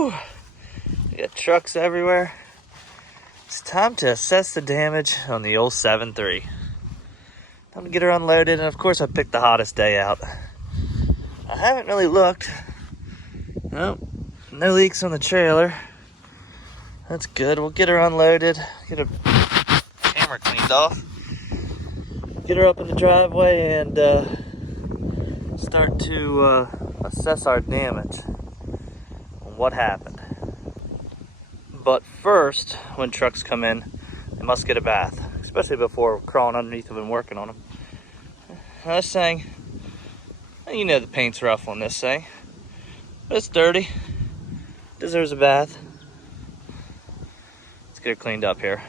Whew. We got trucks everywhere. It's time to assess the damage on the old 7.3. Time to get her unloaded, and of course I picked the hottest day out. I haven't really looked. Nope, no leaks on the trailer. That's good. We'll get her unloaded, get her camera cleaned off, get her up in the driveway, and start to assess our damage and what happened. But first, when trucks come in, they must get a bath, especially before crawling underneath them and working on them. Now, this thing, you know the paint's rough on this thing, but it's dirty, deserves a bath. Let's get her cleaned up here.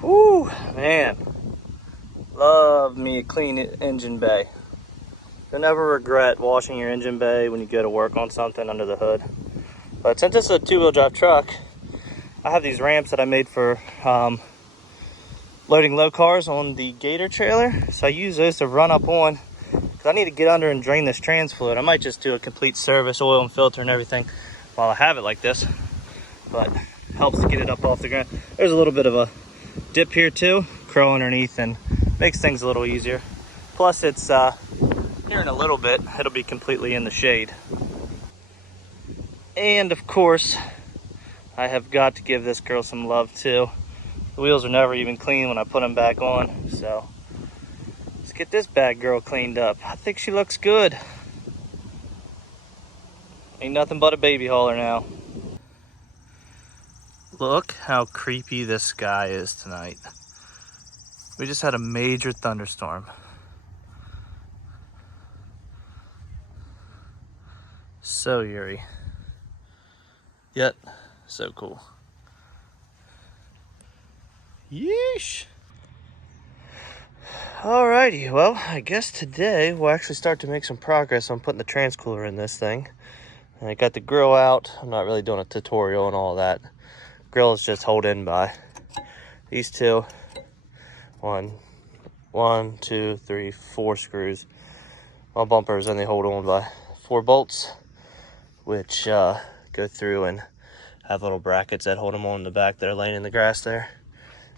Woo, man, love me a clean engine bay. You'll never regret washing your engine bay when you go to work on something under the hood. But since it's a two-wheel drive truck, I have these ramps that I made for loading low cars on the Gator trailer. So I use those to run up on, because I need to get under and drain this trans fluid. I might just do a complete service, oil and filter and everything while I have it like this, but helps to get it up off the ground. There's a little bit of a dip here too, crow underneath, and makes things a little easier. Plus it's here in a little bit it'll be completely in the shade. And of course I have got to give this girl some love too. The wheels are never even clean when I put them back on, so let's get this bad girl cleaned up. I think she looks good. Ain't nothing but a baby hauler now. Look how creepy this sky is tonight. We just had a major thunderstorm. So eerie. Yet, so cool. Yeesh. Alrighty, well, I guess today we'll actually start to make some progress on putting the trans cooler in this thing. I got the grill out. I'm not really doing a tutorial and all that. Grill is just hold in by these two. One, two, three, 4 screws. My bumpers, and they hold on by 4 bolts, which go through and have little brackets that hold them on the back that are laying in the grass there.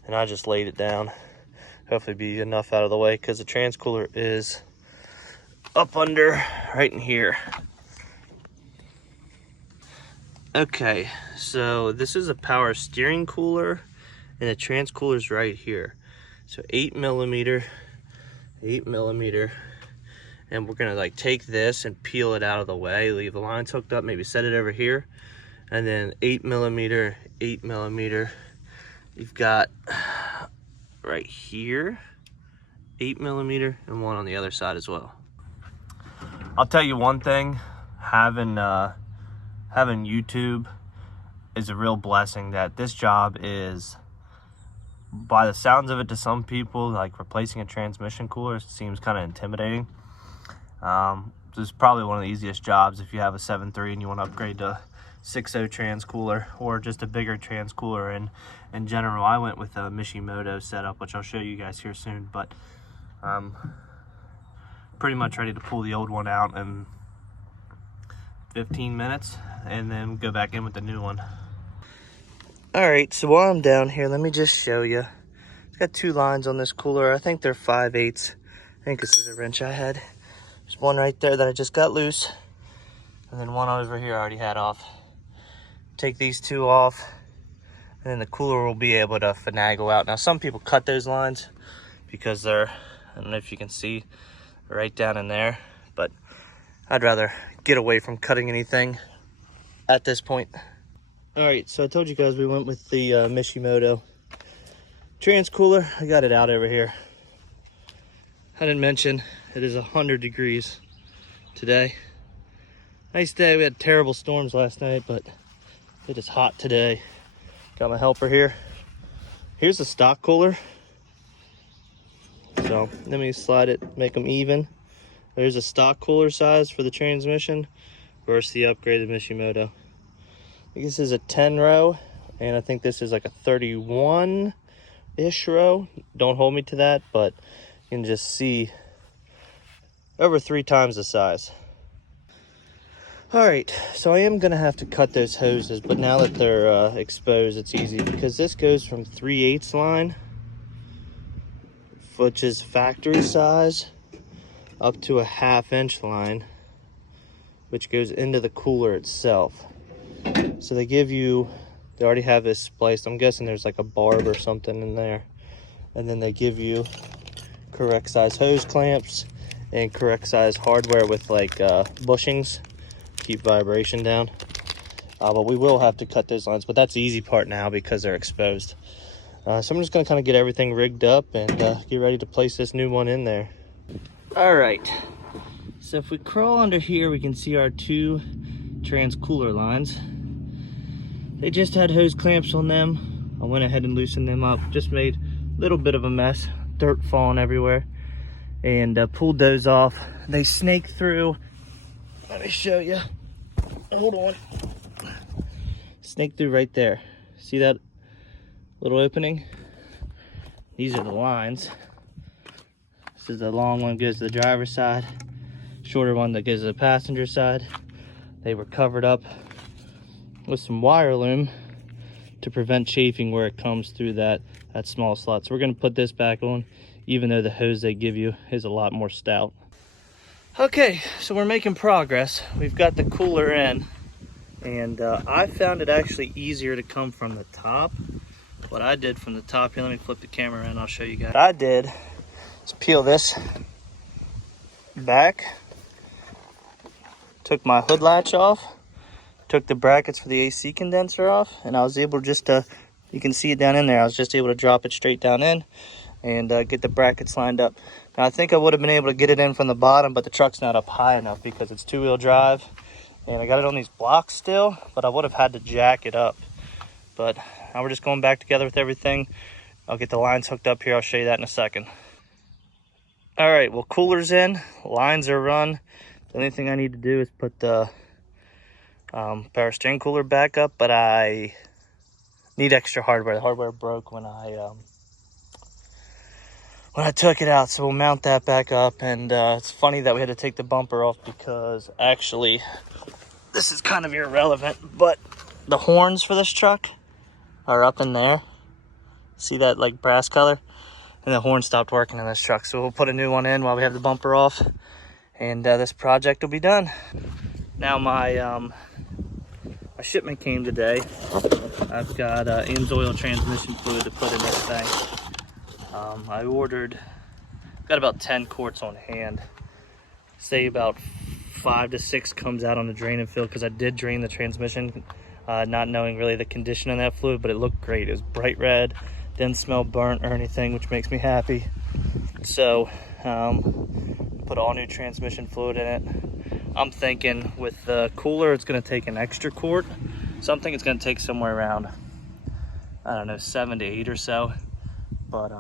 And I just laid it down. Hopefully be enough out of the way, because the trans cooler is up under right in here. Okay, so this is a power steering cooler, and the trans cooler's right here. So 8mm, and we're gonna like take this and peel it out of the way, leave the lines hooked up, maybe set it over here, and then 8mm. You've got right here 8mm, and one on the other side as well. I'll tell you one thing, having YouTube is a real blessing. That this job is, by the sounds of it, to some people, like replacing a transmission cooler seems kind of intimidating. This is probably one of the easiest jobs if you have a 7.3 and you want to upgrade to 6.0 trans cooler, or just a bigger trans cooler. And in general, I went with a Mishimoto setup, which I'll show you guys here soon, but I'm pretty much ready to pull the old one out in 15 minutes and then go back in with the new one. Alright, so while I'm down here, let me just show you. It's got 2 lines on this cooler. I think they're 5/8. I think this is a wrench I had. There's one right there that I just got loose, and then one over here I already had off. Take these 2 off, and then the cooler will be able to finagle out. Now some people cut those lines because they're, I don't know if you can see, right down in there, but I'd rather get away from cutting anything at this point. All right, so I told you guys we went with the Mishimoto trans cooler. I got it out over here. I didn't mention it is 100 degrees today. Nice day. We had terrible storms last night, but it is hot today. Got my helper here. Here's the stock cooler. So let me slide it, make them even. There's a stock cooler size for the transmission versus the upgraded Mishimoto. This is a 10 row, and I think this is like a 31-ish row. Don't hold me to that, but you can just see over 3 times the size. All right, so I am gonna have to cut those hoses, but now that they're exposed, it's easy because this goes from 3/8 line, which is factory size, up to a 1/2 inch line, which goes into the cooler itself. So they already have this spliced. I'm guessing there's like a barb or something in there. And then they give you correct size hose clamps and correct size hardware with like bushings, keep vibration down. But we will have to cut those lines, but that's the easy part now because they're exposed. So I'm just gonna kind of get everything rigged up and get ready to place this new one in there. All right, so if we crawl under here, we can see our 2 trans cooler lines. They just had hose clamps on them. I went ahead and loosened them up, just made a little bit of a mess, dirt falling everywhere, and pulled those off. They snake through, let me show you, hold on. Snake through right there. See that little opening? These are the lines. This is the long one that goes to the driver's side, shorter one that goes to the passenger side. They were covered up with some wire loom to prevent chafing where it comes through that small slot. So we're going to put this back on, even though the hose they give you is a lot more stout. Okay, so we're making progress. We've got the cooler in, and I found it actually easier to come from the top. What I did from the top here, let me flip the camera around, I'll show you guys. What I did is peel this back, took my hood latch off, took the brackets for the AC condenser off, and I was able just to, you can see it down in there, I was just able to drop it straight down in and get the brackets lined up. Now I think I would have been able to get it in from the bottom, but the truck's not up high enough because it's 2-wheel drive, and I got it on these blocks still, but I would have had to jack it up. But now we're just going back together with everything. I'll get the lines hooked up here, I'll show you that in a second. All right, well, cooler's in, lines are run. The only thing I need to do is put the power strain cooler back up, but I need extra hardware. The hardware broke when I took it out, so we'll mount that back up. And it's funny that we had to take the bumper off because actually this is kind of irrelevant, but the horns for this truck are up in there. See that like brass color? And the horn stopped working in this truck, so we'll put a new one in while we have the bumper off, and this project will be done. Now my shipment came today. I've got Amsoil transmission fluid to put in this thing. I ordered, got about 10 quarts on hand. Say about 5 to 6 comes out on the drain and fill, because I did drain the transmission, not knowing really the condition of that fluid, but it looked great. It was bright red, didn't smell burnt or anything, which makes me happy. So put all new transmission fluid in it. I'm thinking with the cooler, it's going to take an extra quart. So I'm thinking it's going to take somewhere around, I don't know, 7 to 8 or so. But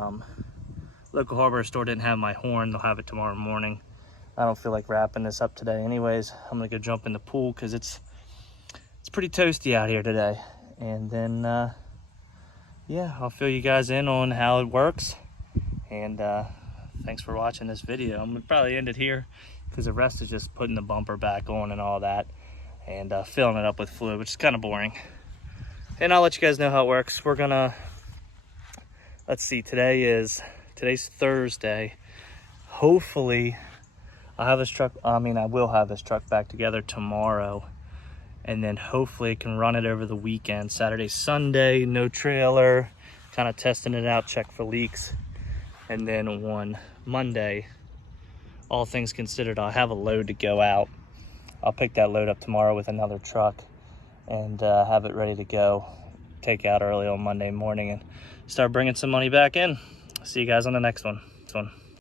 local hardware store didn't have my horn. They'll have it tomorrow morning. I don't feel like wrapping this up today anyways. I'm going to go jump in the pool because it's pretty toasty out here today. And then, yeah, I'll fill you guys in on how it works. And thanks for watching this video. I'm going to probably end it here, because the rest is just putting the bumper back on and all that, and filling it up with fluid, which is kind of boring. And I'll let you guys know how it works. We're gonna, let's see, today's Thursday. Hopefully I will have this truck back together tomorrow, and then hopefully I can run it over the weekend, Saturday, Sunday, no trailer, kind of testing it out, check for leaks. And then on Monday, all things considered, I'll have a load to go out. I'll pick that load up tomorrow with another truck and have it ready to go, take out early on Monday morning and start bringing some money back in. See you guys on the next one.